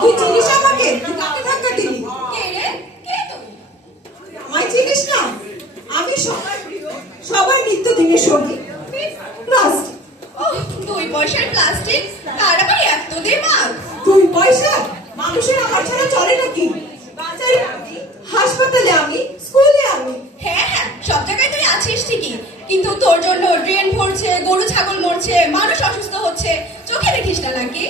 তুই চিনিস আমাকে? তুই কাকে ধাক্কা দিলি? কে রে? কে তুমি? আমায় চিনিস না? আমি সবার প্রিয়, সবার নিত্যদিনের সঙ্গী প্লাস্টিক। ও, 2 পয়সার প্লাস্টিক, তার আবার এত দিমাগ। 2 পয়সা? মানুষের আমার ছাড়া চলে নাকি? বাজারে আমি, হাসপাতালে আমি, স্কুলে আমি। হ্যাঁ হ্যাঁ, সব জায়গায় তুই আছিস ঠিকই, কিন্তু তোর জন্য ড্রেন ভরছে, গরু ছাগল মরছে, মানুষ অসুস্থ হচ্ছে, চোখে দেখিস না নাকি?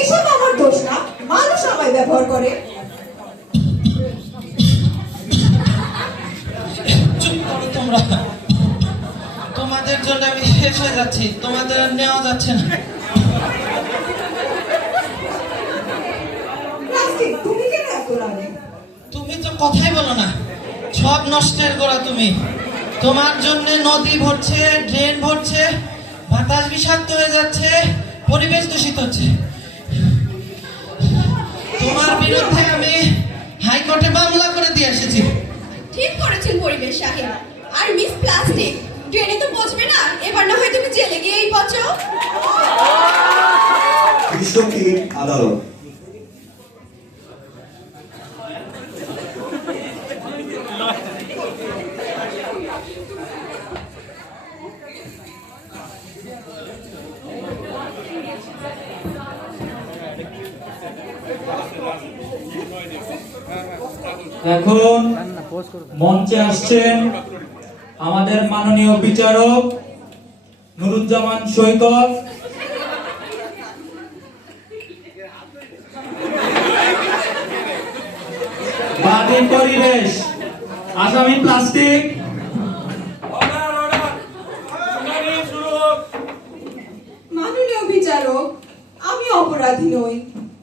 এসব আমার দোষ না, মানুষ আমায় ব্যবহার করে। চুপ করো তোমরা। তোমাদের জন্য আমি শেষ হয়ে যাচ্ছি, তোমাদের আর নেওয়া যাচ্ছে না। প্লাস্টিক, তুমি কেন এত রাগে? তুমি তো কথাই বলো না, সব নষ্টের গোড়া তুমি। তোমার জন্য নদী ভরছে, ড্রেন ভরছে, বাতাস বিষাক্ত হয়ে যাচ্ছে, পরিবেশ দূষিত হচ্ছে। তোমার বিরুদ্ধে আমি হাইকোর্টে মামলা করে দিয়ে এসেছি। ঠিক করেছেন পরিবেশ সাহেব। আর মিস প্লাস্টিক, ড্রেনে তো পচবে না, এবার না হয় তুমি জেলে গিয়েই পচো। বিশ্বকির আদালত। এখন মঞ্চে আসছেন আমাদের মাননীয় বিচারক নুরুজ্জামান সৈকত। বাদী পরিবেশ, আসামি প্লাস্টিক। মাননীয় বিচারক, আমি অপরাধী নই।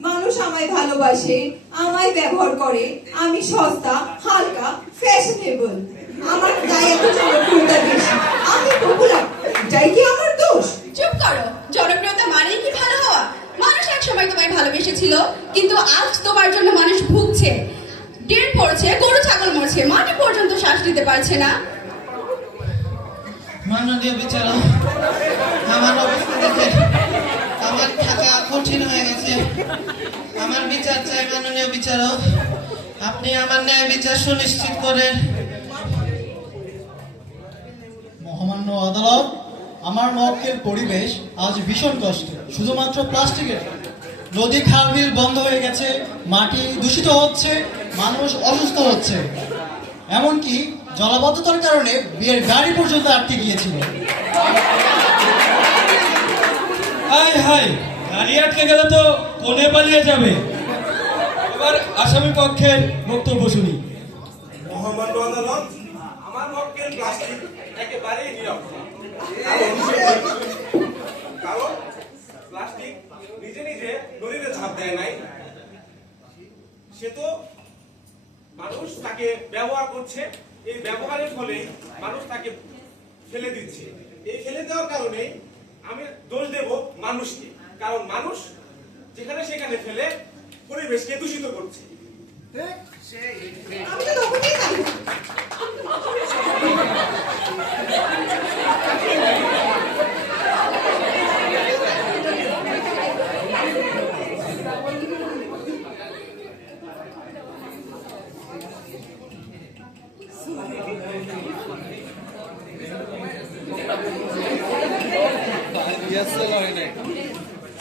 মানুষ আমায় ভালোবাসে, আমায় ব্যবহার করে। আমি সস্তা, হালকা, ফ্যাশনেবল। আমার গায়ে এত জনপ্রিয়তা বেশি, আমি পপুলার। এটাই কি আমার দোষ? চুপ করো, জনপ্রিয়তা মানেই কি ভালো হওয়া? মানুষ এক সময় তোমায় ভালোবেসেছিল, কিন্তু আজ তোমার জন্য মানুষ ভুগছে। ড্রেন পড়ছে, গরু ছাগল মরছে, মাটি পর্যন্ত শ্বাস নিতে পারছে না। মাননীয় বিচারক, আমার অবস্থা দেখে আমার থাকা কঠিন হয়ে গেছে। আমার বিচার চাই মাননীয় বিচারক, আপনি আমার ন্যায় বিচার সুনিশ্চিত করেন। মহামান্য আদালত, আমার মক্কেল পরিবেশ আজ ভীষণ কষ্টে, শুধুমাত্র প্লাস্টিকের। নদী খাল বিল বন্ধ হয়ে গেছে, মাটি দূষিত হচ্ছে, মানুষ অসুস্থ হচ্ছে, এমনকি জলাবদ্ধতার কারণে বিয়ের গাড়ি পর্যন্ত আটকে গিয়েছিল। হাই হাই, গাড়ি আটকে গেলে তো কোনে পালিয়ে যাবে। এবার আসামি পক্ষের বক্তব্য শুনি। মহামান্য আদালত, আমার মক্কেল প্লাস্টিক একেবারেই নিরপেক্ষ। কারণ প্লাস্টিক নিজে নিজে নদীতে ঝাঁপ দেয় নাই, সে তো মানুষ তাকে ব্যবহার করছে। এই ব্যবহারের ফলে মানুষ তাকে ফেলে দিচ্ছে। এই ফেলে দেওয়ার কারণে আমি দোষ দেব মানুষকে, কারণ মানুষ যেখানে সেখানে ফেলে পরিবেশকে দূষিত করছে। আমি তো তখনই জানি।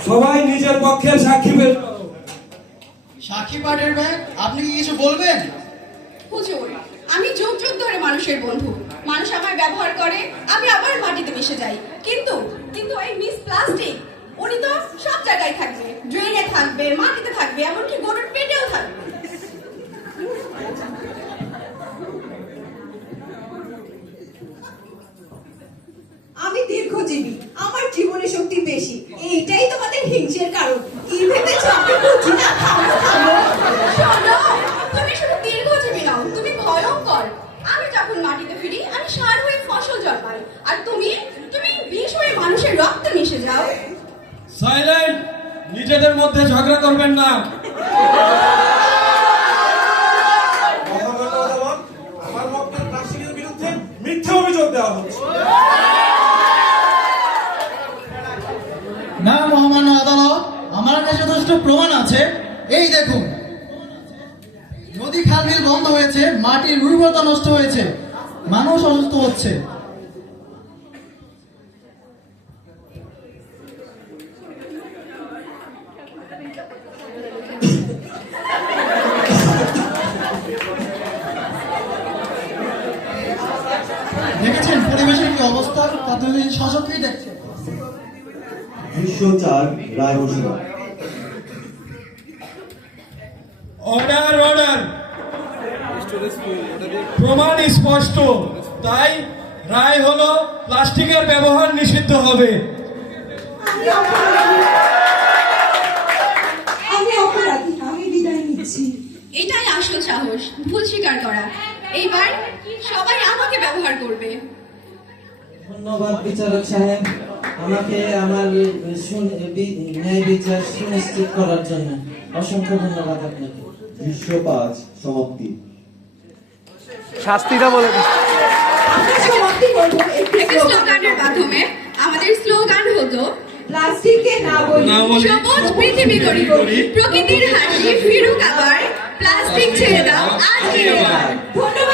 সবাই নিজের পক্ষের সাক্ষী বের করো। সাক্ষী পাঠের ব্যাগ, আপনি কি কিছু বলবেন? হুজুর, আমি যুগ যুগ ধরে মানুষের বন্ধু। মানুষ আমায় ব্যবহার করে, আমি আবার মাটিতে মিশে যাই। কিন্তু কিন্তু এই মিস প্লাস্টিক, উনি তো সব জায়গায় থাকবে, ড্রেনে থাকবে, মাটিতে থাকবে, এমনকি গরুর পেটেও থাকবে। আমি দীর্ঘজীবী, আমার জীবনে শক্তি বেশি। এইটাই তোমাদের হিংসের কারণ। কি ভেবেছো আমি বুঝি না? থামো থামো। শোনো, তুমি শুধু দীর্ঘজীবী নও, তুমি ভয়ঙ্কর। আমি যখন মাটিতে ফিরি, আমি সার হয়ে ফসল জন্মাই, আর তুমি তুমি বিষ হয়ে মানুষের রক্তে মিশে যাও। সাইলেন্ট, নিজেদের মধ্যে ঝগড়া করবেন না। মহামান্য আদালত, আমার মক্কেল প্লাস্টিকের বিরুদ্ধে মিথ্যা অভিযোগ দেওয়া হচ্ছে। না মহামান্য আদালত, আমার কাছে যথেষ্ট প্রমাণ আছে, এই দেখুন। নদী খাল বিল বন্ধ হয়েছে, মাটির উর্বরতা নষ্ট হয়েছে, মানুষ অসুস্থ হচ্ছে। দেখেছেন পরিবেশের কি অবস্থা? তাদের শাসকই দেখছে। দৃশ্য 4 রায় ঘোষণা। অর্ডার অর্ডার, প্রমাণ স্পষ্ট, তাই রায় হলো প্লাস্টিকের ব্যবহার নিষিদ্ধ হবে। আমি অপরাধী, আমি বিদায় নিচ্ছি। এটাই আসল সাহস, ভুল স্বীকার করা। এইবার সবাই আমাকে ব্যবহার করবে। ধন্যবাদ বিচারক সাহেব, আমাকে আমার ন্যায় বিচার সুনিশ্চিত করার জন্য অসংখ্য ধন্যবাদ আপনাকে। দৃশ্য 5 সমাপ্তি। আমরা সমাপ্তি করব একটি একটি স্লোগানের মাধ্যমে। আমাদের স্লোগান হতো, প্লাস্টিককে না বলি, সবুজ পৃথিবী করি, প্রকৃতির হাসি ফিরুক আবার, প্লাস্টিক ছেড়ে দাও আজ এবার। ধন্যবাদ।